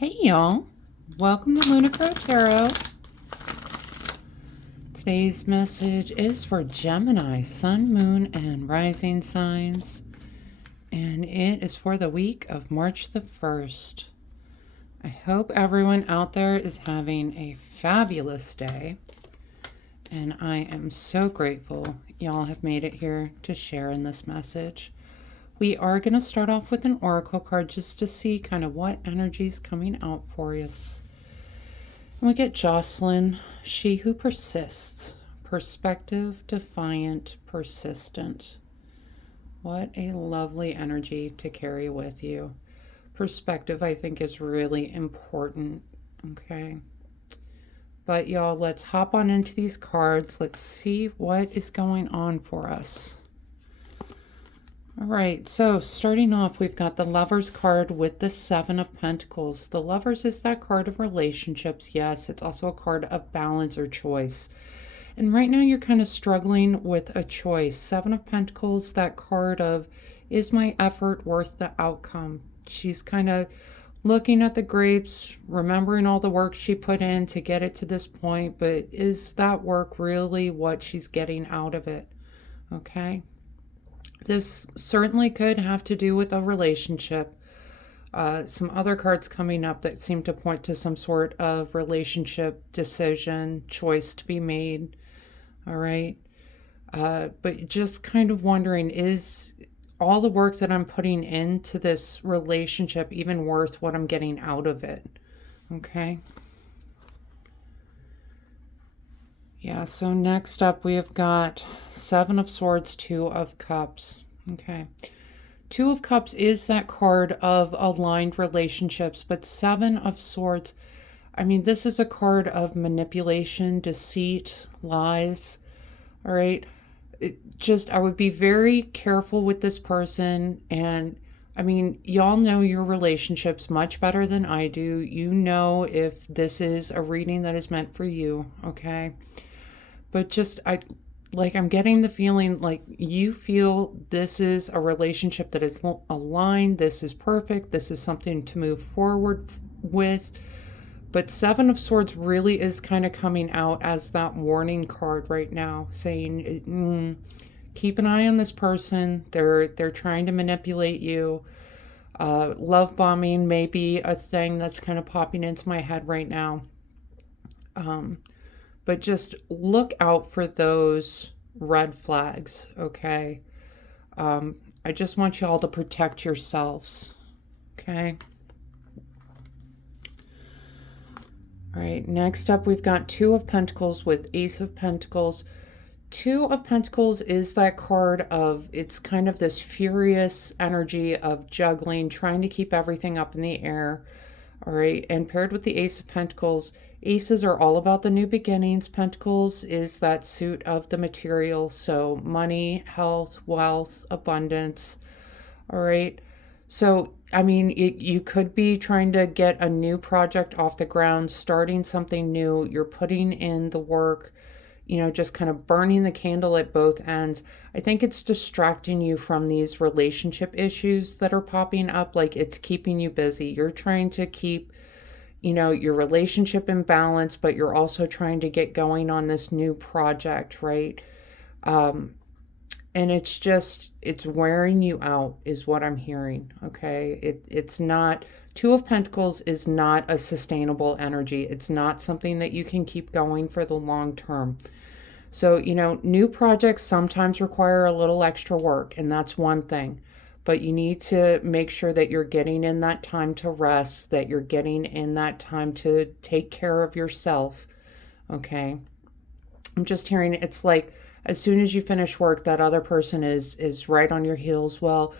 Hey y'all, welcome to Lunar Tarot. Today's message is for Gemini, Sun, Moon, and Rising signs, and it is for the week of March the 1st. I hope everyone out there is having a fabulous day, and I am so grateful y'all have made it here to share in this message. We are going to start off with an oracle card just to see kind of what energy is coming out for us. And we get Jocelyn, she who persists, perspective, defiant, persistent. What a lovely energy to carry with you. Perspective, I think, is really important, okay? But y'all, let's hop on into these cards. Let's see what is going on for us. All right, so starting off, we've got the Lovers card with the Seven of Pentacles. The Lovers is that card of relationships. Yes, it's also a card of balance or choice. And right now you're kind of struggling with a choice. Seven of Pentacles, that card of, is my effort worth the outcome? She's kind of looking at the grapes, remembering all the work she put in to get it to this point, but is that work really what she's getting out of it? Okay. This certainly could have to do with a relationship. Some other cards coming up that seem to point to some sort of relationship decision, choice to be made. All right. But just kind of wondering, is all the work that I'm putting into this relationship even worth what I'm getting out of it? Okay. Yeah, so next up we have got Seven of Swords, Two of Cups. Okay. Two of Cups is that card of aligned relationships, but Seven of Swords, I mean, this is a card of manipulation, deceit, lies. All right. I would be very careful with this person. And I mean, y'all know your relationships much better than I do. You know if this is a reading that is meant for you. Okay. But I'm getting the feeling like you feel this is a relationship that is aligned. This is perfect. This is something to move forward with. But Seven of Swords really is kind of coming out as that warning card right now, saying, keep an eye on this person. They're trying to manipulate you. Love bombing may be a thing that's kind of popping into my head right now. But just look out for those red flags, okay? I just want you all to protect yourselves, okay? All right, next up we've got Two of Pentacles with Ace of Pentacles. Two of Pentacles is that card of, it's kind of this furious energy of juggling, trying to keep everything up in the air, all right? And paired with the Ace of Pentacles, Aces are all about the new beginnings. Pentacles is that suit of the material. So money, health, wealth, abundance. All right. So, I mean, you could be trying to get a new project off the ground, starting something new. You're putting in the work, just kind of burning the candle at both ends. I think it's distracting you from these relationship issues that are popping up. Like, it's keeping you busy. You're trying to keep your relationship in balance, but you're also trying to get going on this new project, right? And it's wearing you out is what I'm hearing, okay? It's not, Two of Pentacles is not a sustainable energy. It's not something that you can keep going for the long term. So, new projects sometimes require a little extra work, and that's one thing. But you need to make sure that you're getting in that time to rest, that you're getting in that time to take care of yourself, okay? I'm just hearing it's like as soon as you finish work, that other person is right on your heels. Well,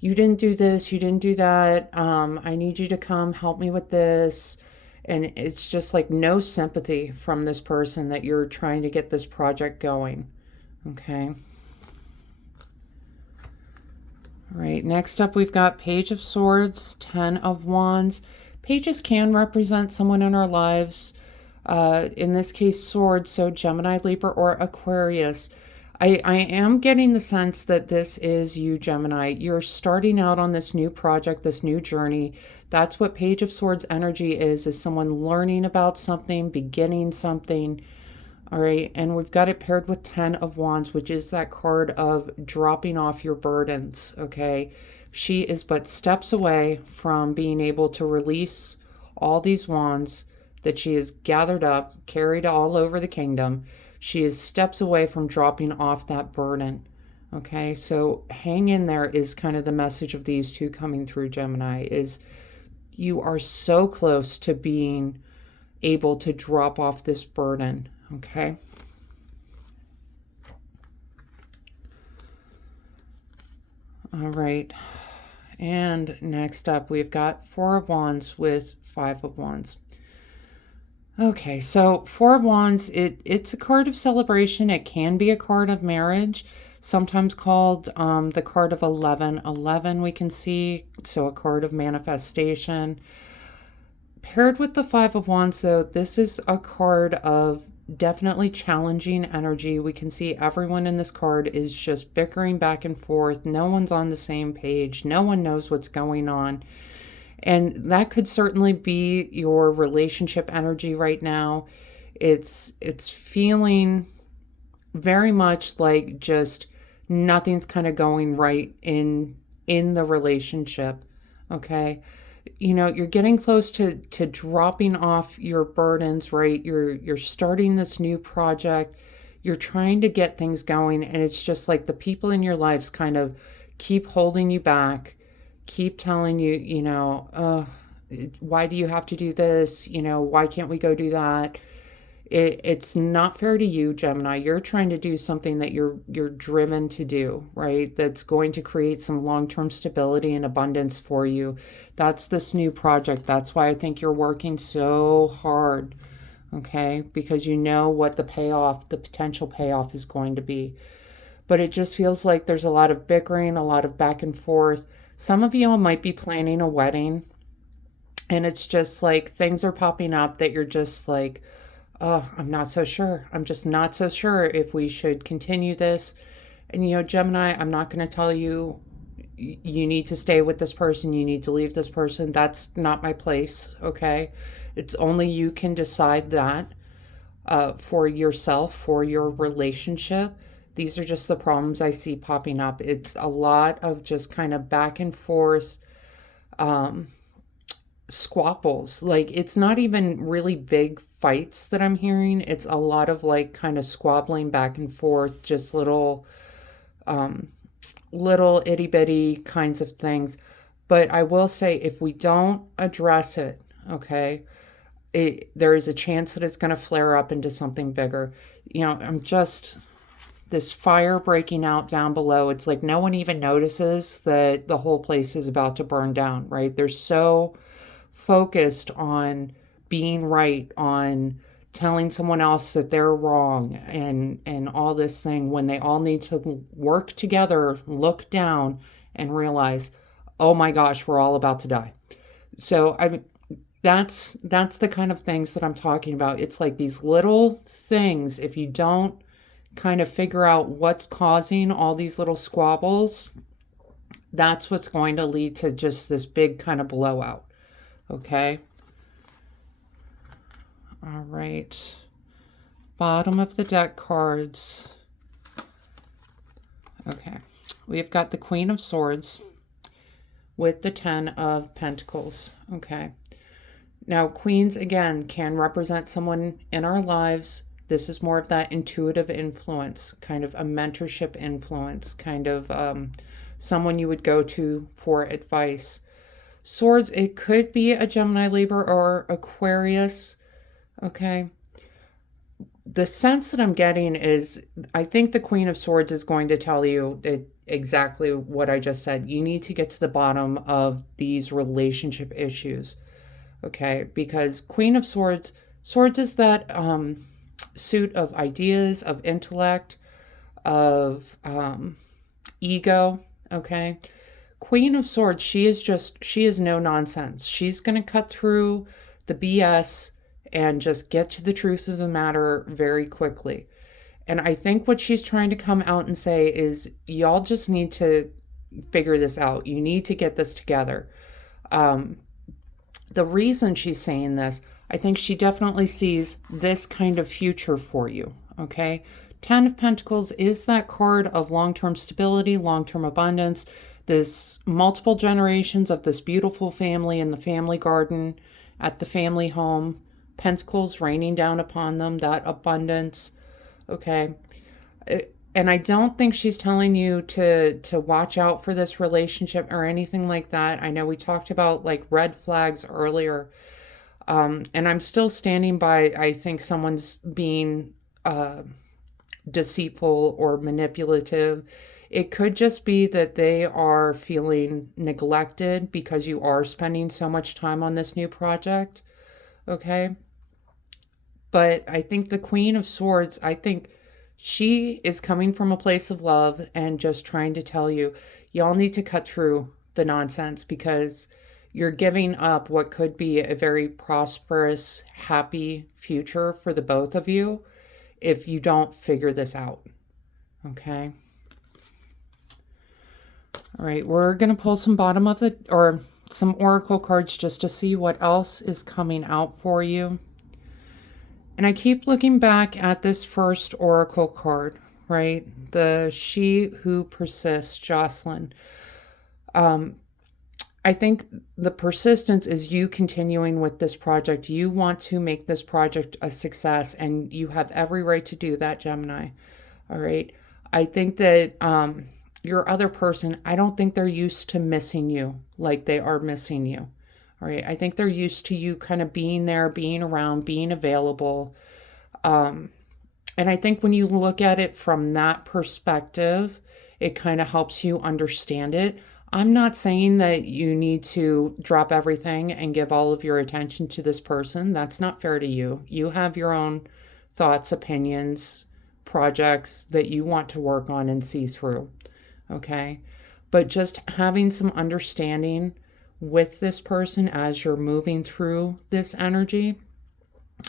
you didn't do this, you didn't do that. I need you to come help me with this. And it's just like no sympathy from this person that you're trying to get this project going, okay? All right, next up we've got Page of Swords, Ten of Wands. Pages can represent someone in our lives. In this case, swords, so Gemini, Libra, or Aquarius. I am getting the sense that this is you, Gemini. You're starting out on this new project, this new journey. That's what Page of Swords energy is someone learning about something, beginning something. All right, and we've got it paired with 10 of Wands, which is that card of dropping off your burdens, okay? She is but steps away from being able to release all these wands that she has gathered up, carried all over the kingdom. She is steps away from dropping off that burden. Okay, so hang in there is kind of the message of these two coming through, Gemini, is you are so close to being able to drop off this burden. Okay. All right. And next up, we've got Four of Wands with Five of Wands. Okay, so Four of Wands, it's a card of celebration. It can be a card of marriage, sometimes called the card of 11. 11 we can see, so a card of manifestation. Paired with the Five of Wands, though, this is a card of definitely challenging energy. We can see everyone in this card is just bickering back and forth. No one's on the same page. No one knows what's going on. And that could certainly be your relationship energy right now. It's feeling very much like just nothing's kind of going right in the relationship. Okay. You know, you're getting close to dropping off your burdens, right? You're starting this new project. You're trying to get things going, and it's just like the people in your lives kind of keep holding you back, keep telling you, you know, why do you have to do this? You know, why can't we go do that? It's not fair to you, Gemini. You're trying to do something that you're driven to do, right? That's going to create some long-term stability and abundance for you. That's this new project. That's why I think you're working so hard, okay? Because you know what the payoff, the potential payoff is going to be. But it just feels like there's a lot of bickering, a lot of back and forth. Some of you might be planning a wedding, and it's just like things are popping up that you're just like, oh, I'm not so sure. I'm just not so sure if we should continue this. And, you know, Gemini, I'm not going to tell you you need to stay with this person. You need to leave this person. That's not my place, okay? It's only you can decide that for yourself, for your relationship. These are just the problems I see popping up. It's a lot of just kind of back and forth squabbles. Like, it's not even really big fights that I'm hearing. It's a lot of like kind of squabbling back and forth, just little itty bitty kinds of things. But I will say, if we don't address it, okay, there is a chance that it's going to flare up into something bigger. You know, I'm just this fire breaking out down below. It's like no one even notices that the whole place is about to burn down, right? They're so focused on being right, on telling someone else that they're wrong, and all this thing, when they all need to work together, look down and realize, oh my gosh, we're all about to die. So that's the kind of things that I'm talking about. It's like these little things, if you don't kind of figure out what's causing all these little squabbles, that's what's going to lead to just this big kind of blowout. Okay. All right. Bottom of the deck cards. Okay. We've got the Queen of Swords with the 10 of Pentacles. Okay. Now, queens, again, can represent someone in our lives. This is more of that intuitive influence, kind of a mentorship influence, kind of someone you would go to for advice. Swords, it could be a Gemini, Libra, or Aquarius. Okay. The sense that I'm getting is, I think the Queen of Swords is going to tell you exactly what I just said. You need to get to the bottom of these relationship issues. Okay. Because Queen of Swords is that suit of ideas, of intellect, of ego. Okay. Queen of Swords, she is no nonsense. She's going to cut through the BS and just get to the truth of the matter very quickly. And I think what she's trying to come out and say is y'all just need to figure this out. You need to get this together. The reason she's saying this, I think she definitely sees this kind of future for you, okay? 10 of Pentacles is that card of long-term stability, long-term abundance, this multiple generations of this beautiful family in the family garden, at the family home, pentacles raining down upon them, that abundance, okay? And I don't think she's telling you to watch out for this relationship or anything like that. I know we talked about like red flags earlier. And I'm still standing by, I think someone's being deceitful or manipulative. It could just be that they are feeling neglected because you are spending so much time on this new project. Okay. But I think the Queen of Swords, I think she is coming from a place of love and just trying to tell you, y'all need to cut through the nonsense because you're giving up what could be a very prosperous, happy future for the both of you if you don't figure this out. Okay. All right, we're going to pull some some oracle cards just to see what else is coming out for you. And I keep looking back at this first oracle card, right? The She Who Persists, Jocelyn. I think the persistence is you continuing with this project. You want to make this project a success, and you have every right to do that, Gemini. All right. I think that your other person, I don't think they're used to missing you like they are missing you. All right. I think they're used to you kind of being there, being around, being available. And I think when you look at it from that perspective, it kind of helps you understand it. I'm not saying that you need to drop everything and give all of your attention to this person. That's not fair to you. You have your own thoughts, opinions, projects that you want to work on and see through. Okay. But just having some understanding with this person as you're moving through this energy,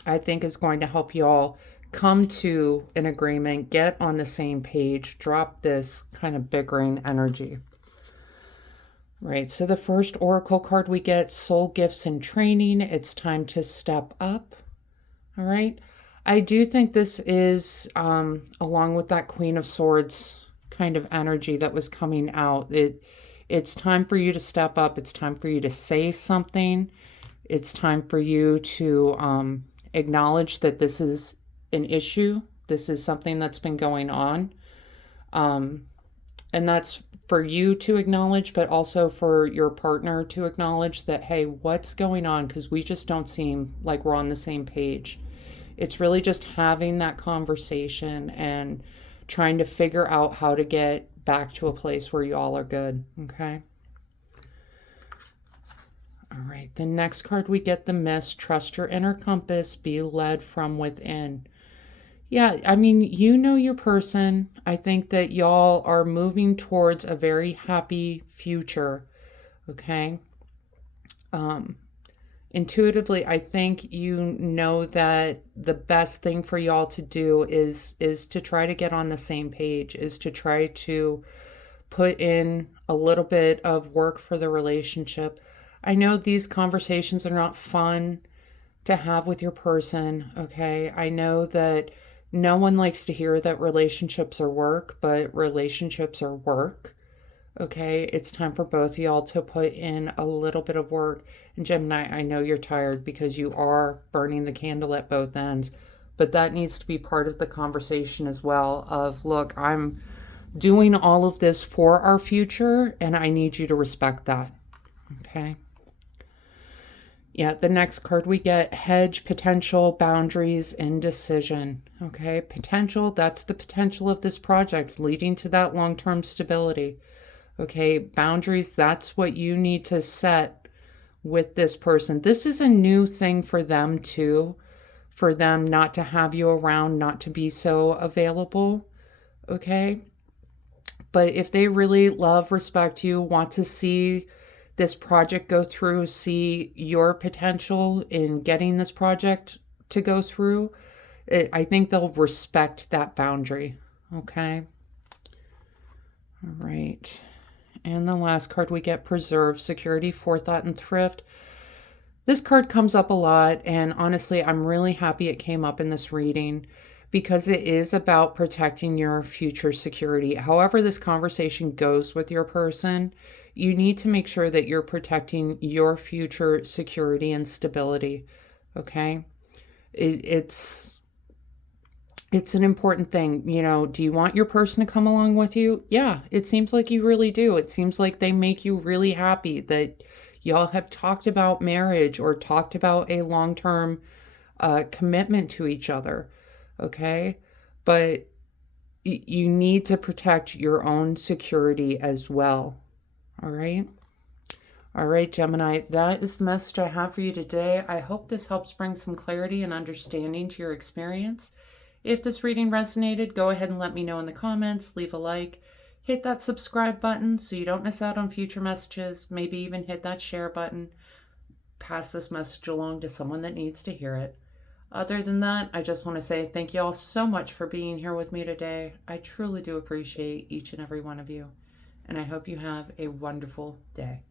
I think is going to help you all come to an agreement, get on the same page, drop this kind of bickering energy. Right, so the first oracle card we get, soul gifts and training. It's time to step up. All right. I do think this is, along with that Queen of Swords kind of energy that was coming out, it's time for you to step up. It's time for you to say something. It's time for you to acknowledge that this is an issue. This is something that's been going on. And that's for you to acknowledge, but also for your partner to acknowledge that, hey, what's going on? Because we just don't seem like we're on the same page. It's really just having that conversation and trying to figure out how to get back to a place where you all are good. Okay. All right. The next card we get, the Mist. Trust your inner compass. Be led from within. Yeah, I mean, you know your person. I think that y'all are moving towards a very happy future, okay? Intuitively, I think you know that the best thing for y'all to do is to try to get on the same page, is to try to put in a little bit of work for the relationship. I know these conversations are not fun to have with your person, okay? I know that no one likes to hear that relationships are work, but relationships are work. Okay, it's time for both of y'all to put in a little bit of work. And Gemini, I know you're tired because you are burning the candle at both ends, but that needs to be part of the conversation as well of, look, I'm doing all of this for our future and I need you to respect that. Okay. Yeah, the next card we get, hedge, potential, boundaries, indecision. Okay, potential, that's the potential of this project leading to that long-term stability. Okay, boundaries, that's what you need to set with this person. This is a new thing for them too, for them not to have you around, not to be so available. Okay, but if they really love, respect you, want to see this project go through, see your potential in getting this project to go through, I think they'll respect that boundary. Okay. All right. And the last card we get, preserve, security, forethought, and thrift. This card comes up a lot, and honestly, I'm really happy it came up in this reading because it is about protecting your future security. However this conversation goes with your person, you need to make sure that you're protecting your future security and stability, okay? It's an important thing. You know, do you want your person to come along with you? Yeah, it seems like you really do. It seems like they make you really happy, that y'all have talked about marriage or talked about a long-term commitment to each other, okay? But you need to protect your own security as well, all right? All right, Gemini, that is the message I have for you today. I hope this helps bring some clarity and understanding to your experience. If this reading resonated, go ahead and let me know in the comments, leave a like, hit that subscribe button so you don't miss out on future messages, maybe even hit that share button. Pass this message along to someone that needs to hear it. Other than that, I just want to say thank you all so much for being here with me today. I truly do appreciate each and every one of you, and I hope you have a wonderful day.